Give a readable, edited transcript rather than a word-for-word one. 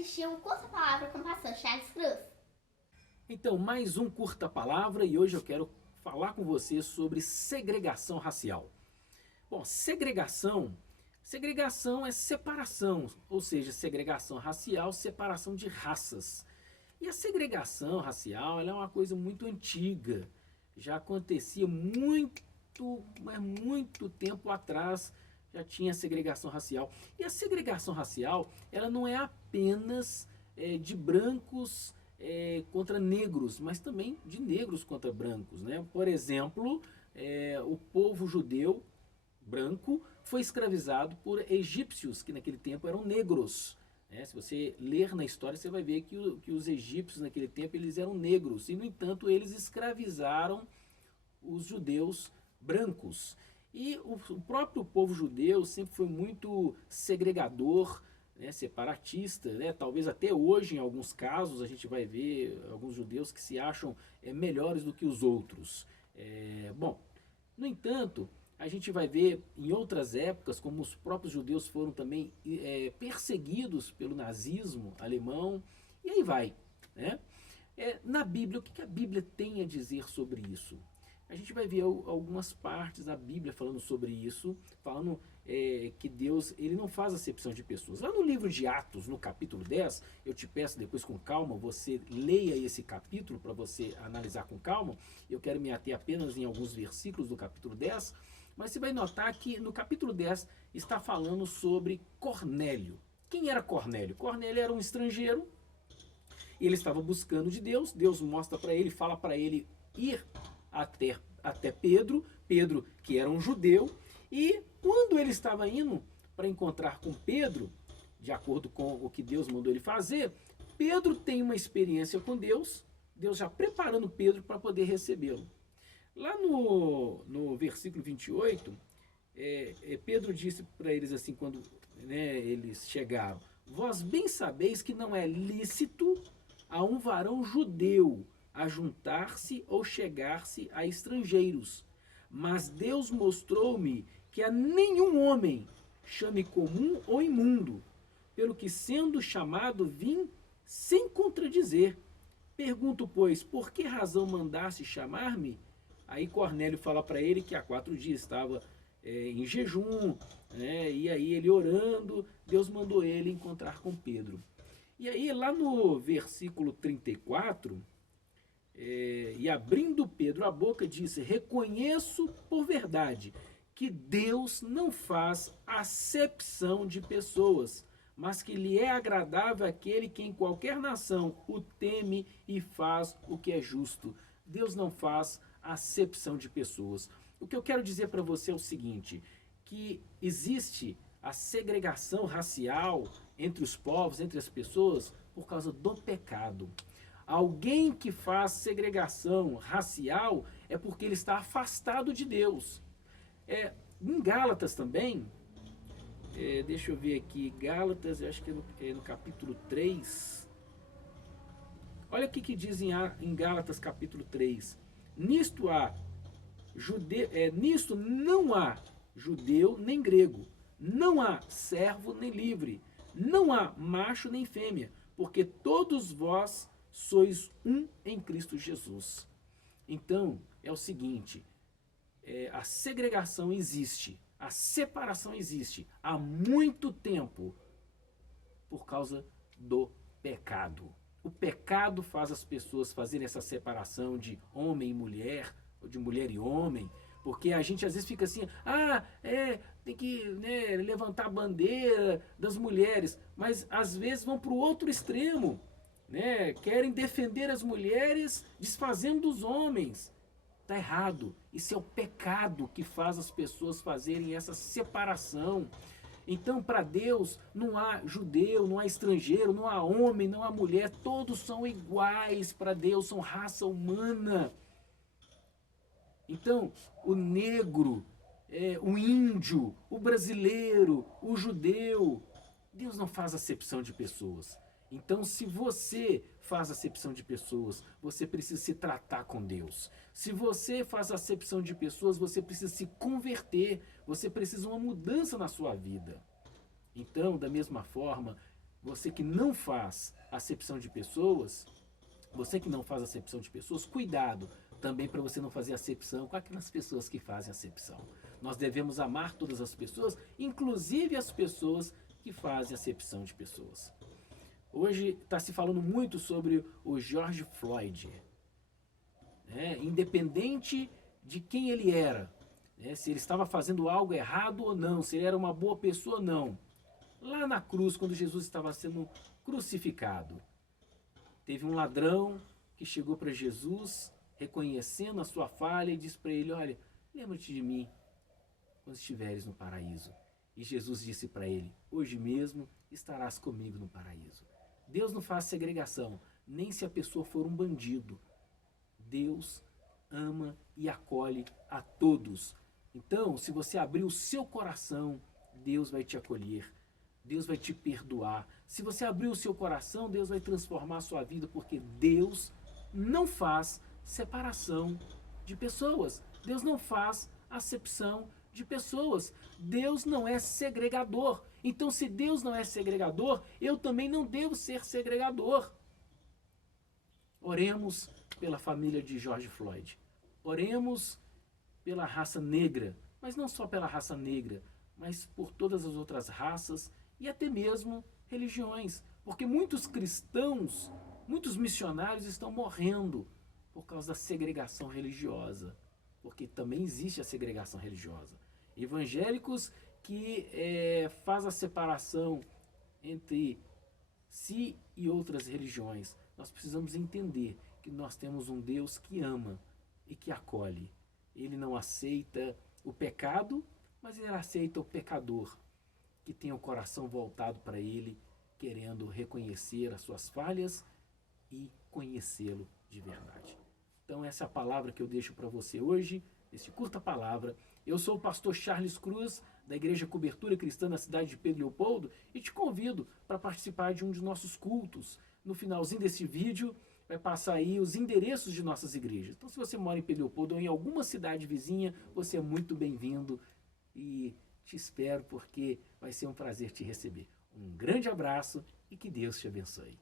assistir um Curta Palavra com o pastor Charles Cruz. Então, mais um Curta Palavra e hoje eu quero falar com você sobre segregação racial. Bom, segregação é separação, ou seja, segregação racial, separação de raças. E a segregação racial ela é uma coisa muito antiga, já acontecia muito tempo atrás, já tinha segregação racial. E a segregação racial ela não é apenas de brancos contra negros, mas também de negros contra brancos, né? Por exemplo, o povo judeu branco foi escravizado por egípcios, que naquele tempo eram negros. Se você ler na história, você vai ver que os egípcios naquele tempo eles eram negros. E, no entanto, eles escravizaram os judeus brancos. E o próprio povo judeu sempre foi muito segregador, separatista, talvez até hoje em alguns casos a gente vai ver alguns judeus que se acham melhores do que os outros. Bom, no entanto, a gente vai ver em outras épocas como os próprios judeus foram também perseguidos pelo nazismo alemão, e aí vai. Na Bíblia, o que a Bíblia tem a dizer sobre isso? A gente vai ver algumas partes da Bíblia falando sobre isso, falando que Deus ele não faz acepção de pessoas. Lá no livro de Atos, no capítulo 10, eu te peço depois com calma, você leia esse capítulo para você analisar com calma. Eu quero me ater apenas em alguns versículos do capítulo 10, mas você vai notar que no capítulo 10 está falando sobre Cornélio. Quem era Cornélio? Cornélio era um estrangeiro, ele estava buscando de Deus, Deus mostra para ele, fala para ele ir até Pedro, que era um judeu, e quando ele estava indo para encontrar com Pedro, de acordo com o que Deus mandou ele fazer, Pedro tem uma experiência com Deus, Deus já preparando Pedro para poder recebê-lo. Lá no versículo 28, Pedro disse para eles assim, quando eles chegaram: vós bem sabeis que não é lícito a um varão judeu ajuntar-se ou chegar-se a estrangeiros. Mas Deus mostrou-me que a nenhum homem chame comum ou imundo, pelo que sendo chamado vim sem contradizer. Pergunto, pois, por que razão mandaste chamar-me? Aí Cornélio fala para ele que há 4 dias estava em jejum, e aí ele orando, Deus mandou ele encontrar com Pedro. E aí lá no versículo 34, e abrindo Pedro a boca, disse: reconheço por verdade que Deus não faz acepção de pessoas, mas que lhe é agradável aquele que em qualquer nação o teme e faz o que é justo. Deus não faz acepção de pessoas. O que eu quero dizer para você é o seguinte, que existe a segregação racial entre os povos, entre as pessoas, por causa do pecado. Alguém que faz segregação racial é porque ele está afastado de Deus. Em Gálatas também, deixa eu ver aqui, Gálatas, eu acho que é no capítulo 3. Olha o que diz em Gálatas capítulo 3. Nisto não há judeu nem grego, não há servo nem livre, não há macho nem fêmea, porque todos vós sois um em Cristo Jesus. Então, é o seguinte, a segregação existe, a separação existe há muito tempo por causa do pecado. O pecado faz as pessoas fazerem essa separação de homem e mulher, ou de mulher e homem, porque a gente às vezes fica assim, tem que levantar a bandeira das mulheres, mas às vezes vão para o outro extremo, querem defender as mulheres desfazendo dos homens. Está errado. Isso é o pecado que faz as pessoas fazerem essa separação. Então, para Deus, não há judeu, não há estrangeiro, não há homem, não há mulher. Todos são iguais para Deus, são raça humana. Então, o negro, o índio, o brasileiro, o judeu, Deus não faz acepção de pessoas. Então, se você faz acepção de pessoas, você precisa se tratar com Deus. Se você faz acepção de pessoas, você precisa se converter. Você precisa de uma mudança na sua vida. Então, da mesma forma, você que não faz acepção de pessoas, cuidado também para você não fazer acepção com aquelas pessoas que fazem acepção. Nós devemos amar todas as pessoas, inclusive as pessoas que fazem acepção de pessoas. Hoje está se falando muito sobre o George Floyd. Independente de quem ele era, se ele estava fazendo algo errado ou não, se ele era uma boa pessoa ou não. Lá na cruz, quando Jesus estava sendo crucificado, teve um ladrão que chegou para Jesus, reconhecendo a sua falha, e disse para ele: olha, lembra-te de mim quando estiveres no paraíso. E Jesus disse para ele: hoje mesmo estarás comigo no paraíso. Deus não faz segregação, nem se a pessoa for um bandido. Deus ama e acolhe a todos. Então, se você abrir o seu coração, Deus vai te acolher. Deus vai te perdoar. Se você abrir o seu coração, Deus vai transformar a sua vida, porque Deus não faz separação de pessoas. Deus não faz acepção de pessoas. Deus não é segregador. Então, se Deus não é segregador, eu também não devo ser segregador. Oremos pela família de George Floyd. Oremos pela raça negra, mas não só pela raça negra, mas por todas as outras raças e até mesmo religiões. Porque muitos cristãos, muitos missionários estão morrendo por causa da segregação religiosa. Porque também existe a segregação religiosa. Evangélicos que faz a separação entre si e outras religiões. Nós precisamos entender que nós temos um Deus que ama e que acolhe. Ele não aceita o pecado, mas ele aceita o pecador, que tem o coração voltado para ele, querendo reconhecer as suas falhas e conhecê-lo de verdade. Então essa é a palavra que eu deixo para você hoje, essa curta palavra. Eu sou o pastor Charles Cruz, da Igreja Cobertura Cristã na cidade de Pedro Leopoldo, e te convido para participar de um de nossos cultos. No finalzinho desse vídeo vai passar aí os endereços de nossas igrejas. Então, se você mora em Pedro Leopoldo ou em alguma cidade vizinha, você é muito bem-vindo e te espero, porque vai ser um prazer te receber. Um grande abraço e que Deus te abençoe.